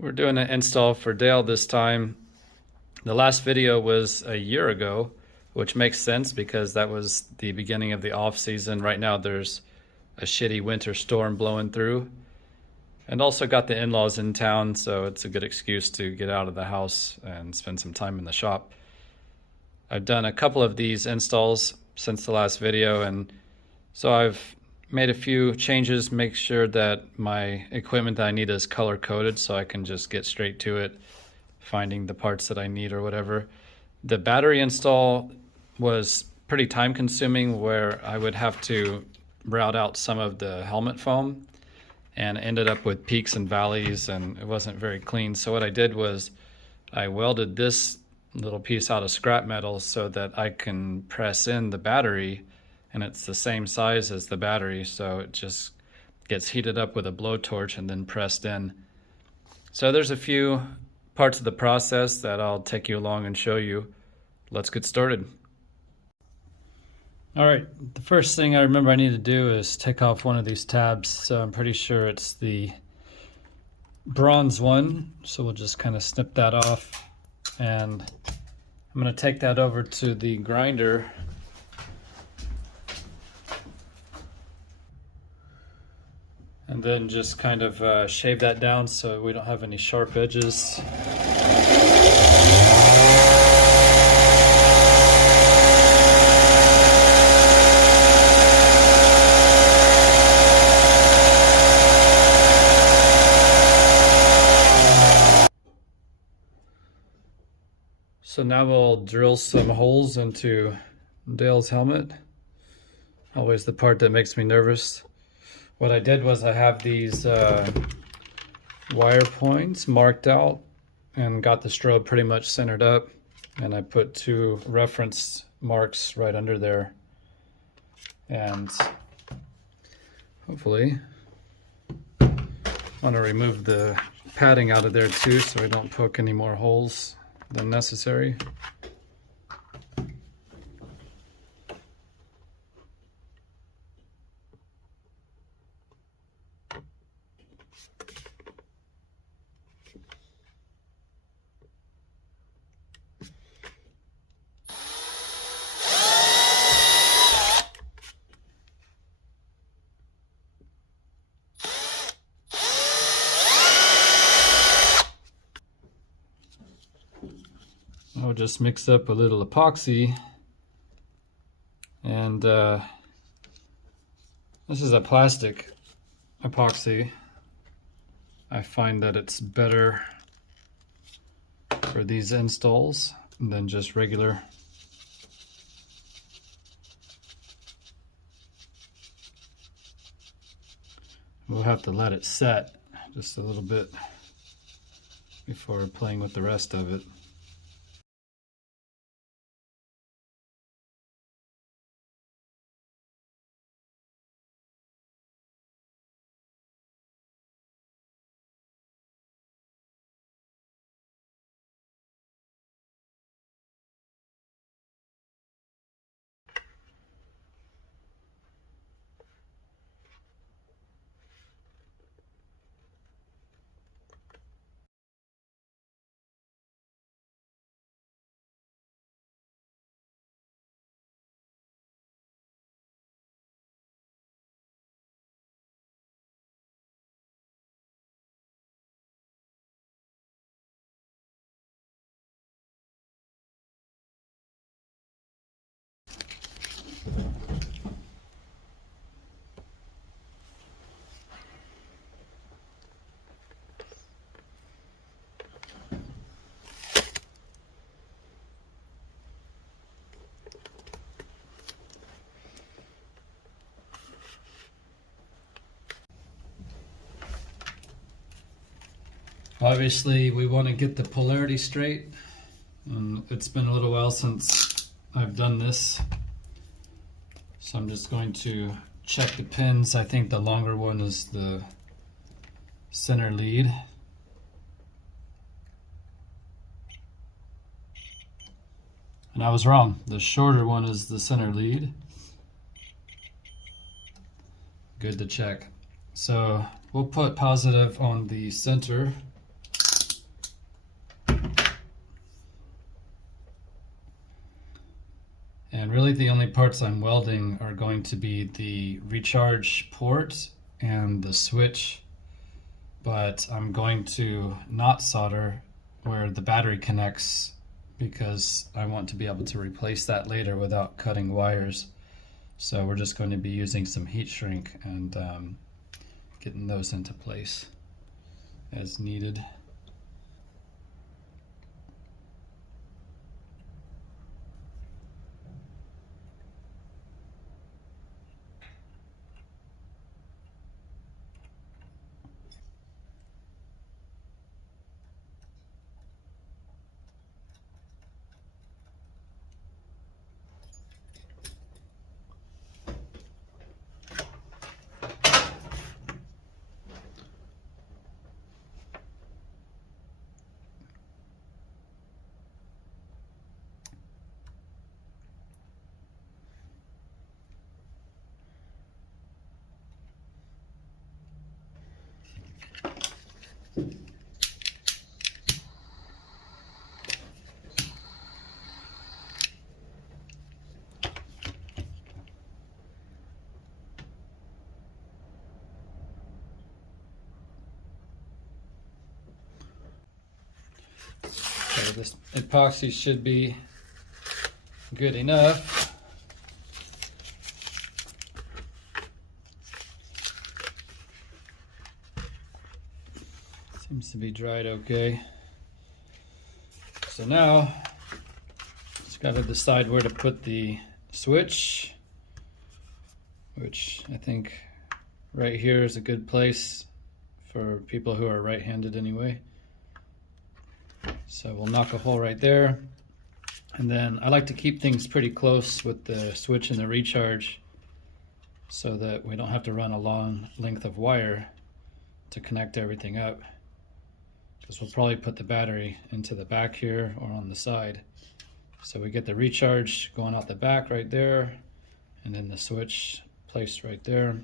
We're doing an install for Dale this time. The last video was a year ago, which makes sense because that was the beginning of the off season. Right now there's a shitty winter storm blowing through, and also got the in-laws in town, so it's a good excuse to get out of the house and spend some time in the shop. I've done a couple of these installs since the last video, and so I've made a few changes, make sure that my equipment that I need is color coded so I can just get straight to it, finding the parts that I need or whatever. The battery install was pretty time consuming, where I would have to route out some of the helmet foam and ended up with peaks and valleys, and it wasn't very clean. So what I did was I welded this little piece out of scrap metal so that I can press in the battery, and it's the same size as the battery, so it just gets heated up with a blowtorch and then pressed in. So there's a few parts of the process that I'll take you along and show you. Let's get started. All right, the first thing I remember I need to do is take off one of these tabs. So I'm pretty sure it's the bronze one, so we'll just kind of snip that off, and I'm going to take that over to the grinder and then just kind of shave that down so we don't have any sharp edges. So now we'll drill some holes into Dale's helmet. Always the part that makes me nervous. What I did was I have these wire points marked out and got the strobe pretty much centered up, and I put two reference marks right under there, and hopefully I want to remove the padding out of there too so I don't poke any more holes than necessary. I'll just mix up a little epoxy, and this is a plastic epoxy. I find that it's better for these installs than just regular. We'll have to let it set just a little bit before playing with the rest of it. Obviously, we want to get the polarity straight, and it's been a little while since I've done this, so I'm just going to check the pins. I think the longer one is the center lead. And I was wrong. The shorter one is the center lead. Good to check. So we'll put positive on the center. And really the only parts I'm welding are going to be the recharge port and the switch, but I'm going to not solder where the battery connects because I want to be able to replace that later without cutting wires. So we're just going to be using some heat shrink and getting those into place as needed. So this epoxy should be good enough. Seems to be dried okay. So now just got to decide where to put the switch, which I think right here is a good place for people who are right-handed anyway. So we'll knock a hole right there. And then I like to keep things pretty close with the switch and the recharge so that we don't have to run a long length of wire to connect everything up. Because we'll probably put the battery into the back here or on the side. So we get the recharge going out the back right there, and then the switch placed right there.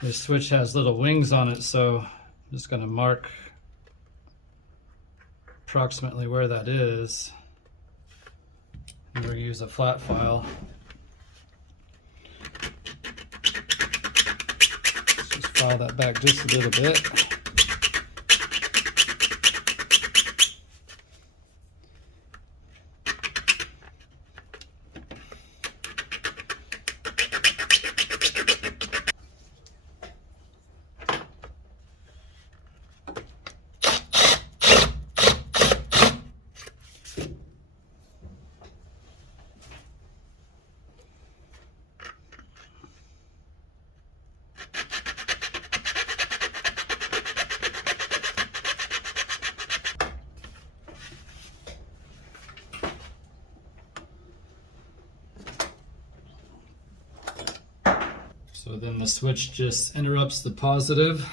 This switch has little wings on it, so I'm just going to mark approximately where that is. And we'll use a flat file. Let's just file that back just a little bit. So then the switch just interrupts the positive.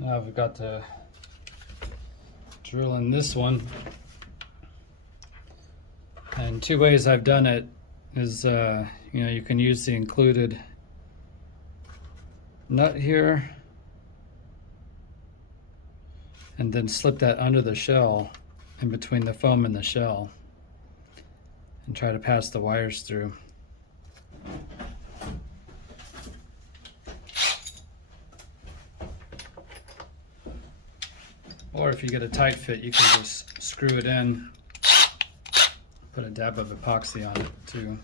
Now we've got to drill in this one. And two ways I've done it is, you can use the included nut here and then slip that under the shell in between the foam and the shell and try to pass the wires through. Or if you get a tight fit, you can just screw it in, put a dab of epoxy on it too.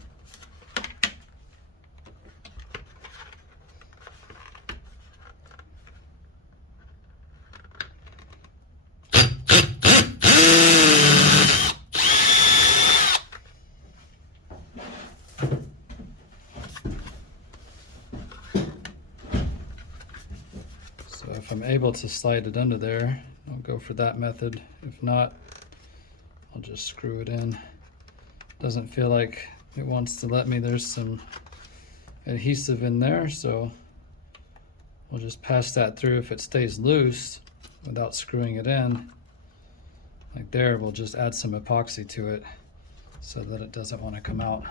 So if I'm able to slide it under there, I'll go for that method. If not, I'll just screw it in. Doesn't feel like it wants to let me. There's some adhesive in there, so we'll just pass that through. If it stays loose without screwing it in, like there, we'll just add some epoxy to it so that it doesn't want to come out.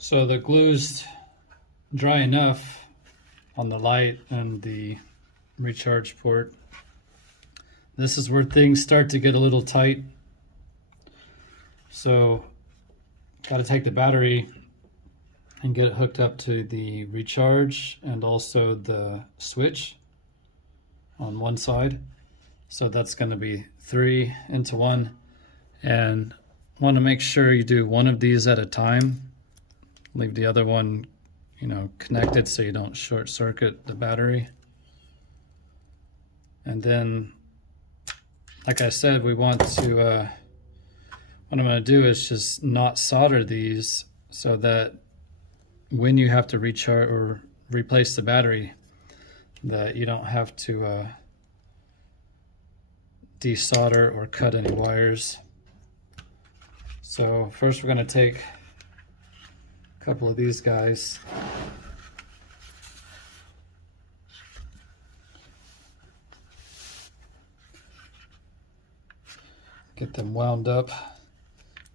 So the glue's dry enough on the light and the recharge port. This is where things start to get a little tight. So got to take the battery and get it hooked up to the recharge and also the switch on one side. So that's going to be 3 into 1, and want to make sure you do one of these at a time. Leave the other one, connected so you don't short circuit the battery. And then, like I said, we want to, what I'm going to do is just not solder these so that when you have to recharge or replace the battery, that you don't have to desolder or cut any wires. So first we're going to take a couple of these guys. Get them wound up.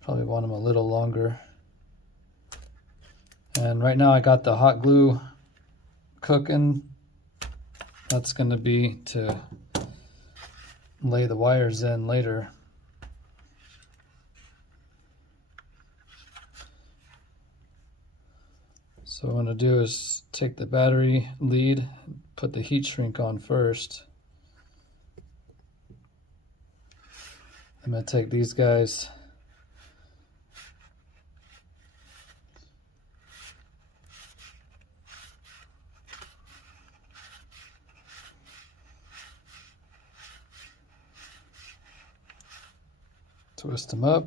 Probably want them a little longer. And right now I got the hot glue cooking. That's going to be to lay the wires in later. So what I'm going to do is take the battery lead, put the heat shrink on first. I'm going to take these guys, twist them up.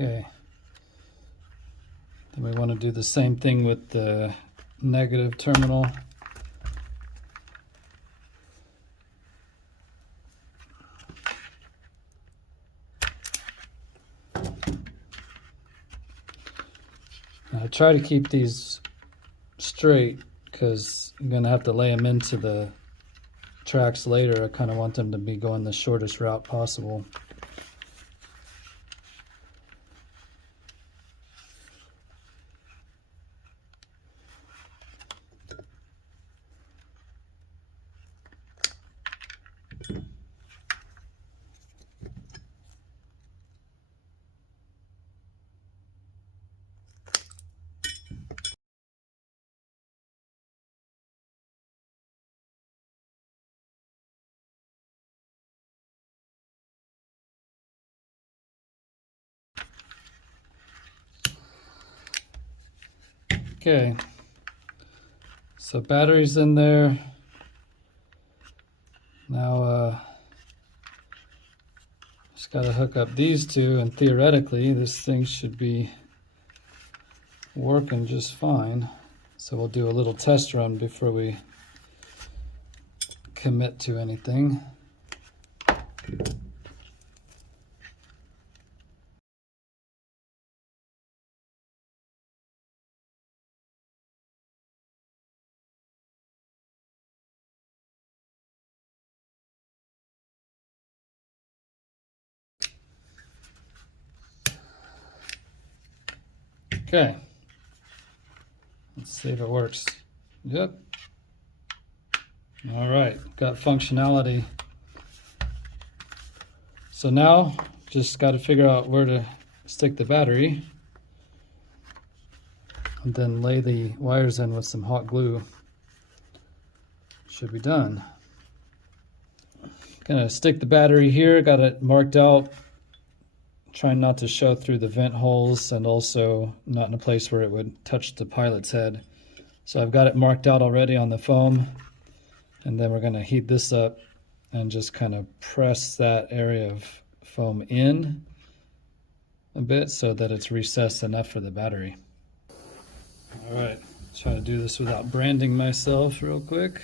Okay. Then we want to do the same thing with the negative terminal. I try to keep these straight because I'm going to have to lay them into the tracks later. I kind of want them to be going the shortest route possible. Okay, so batteries in there. Now just got to hook up these two, and theoretically this thing should be working just fine. So we'll do a little test run before we commit to anything. Okay, let's see if it works. Yep. All right, got functionality. So now just got to figure out where to stick the battery and then lay the wires in with some hot glue. Should be done. Gonna stick the battery here, got it marked out. Trying not to show through the vent holes and also not in a place where it would touch the pilot's head. So I've got it marked out already on the foam, and then we're going to heat this up and just kind of press that area of foam in a bit so that it's recessed enough for the battery. All right, try to do this without branding myself real quick.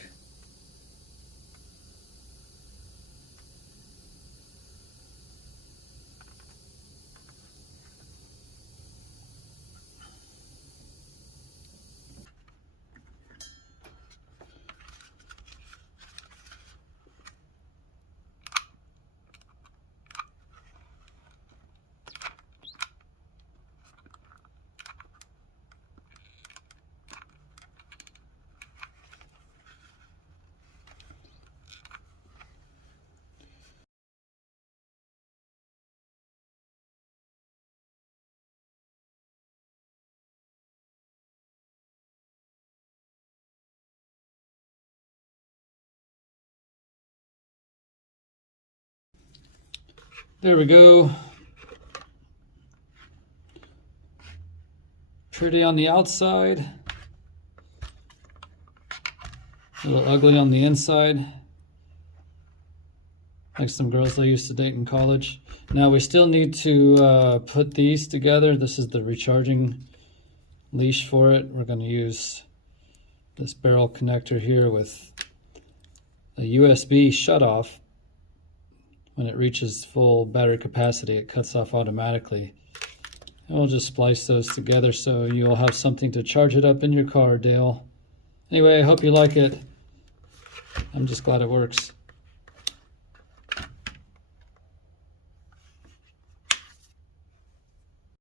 There we go. Pretty on the outside. A little ugly on the inside. Like some girls I used to date in college. Now we still need to put these together. This is the recharging leash for it. We're going to use this barrel connector here with a USB shutoff. When it reaches full battery capacity, it cuts off automatically. And we'll just splice those together so you'll have something to charge it up in your car, Dale. Anyway, I hope you like it. I'm just glad it works.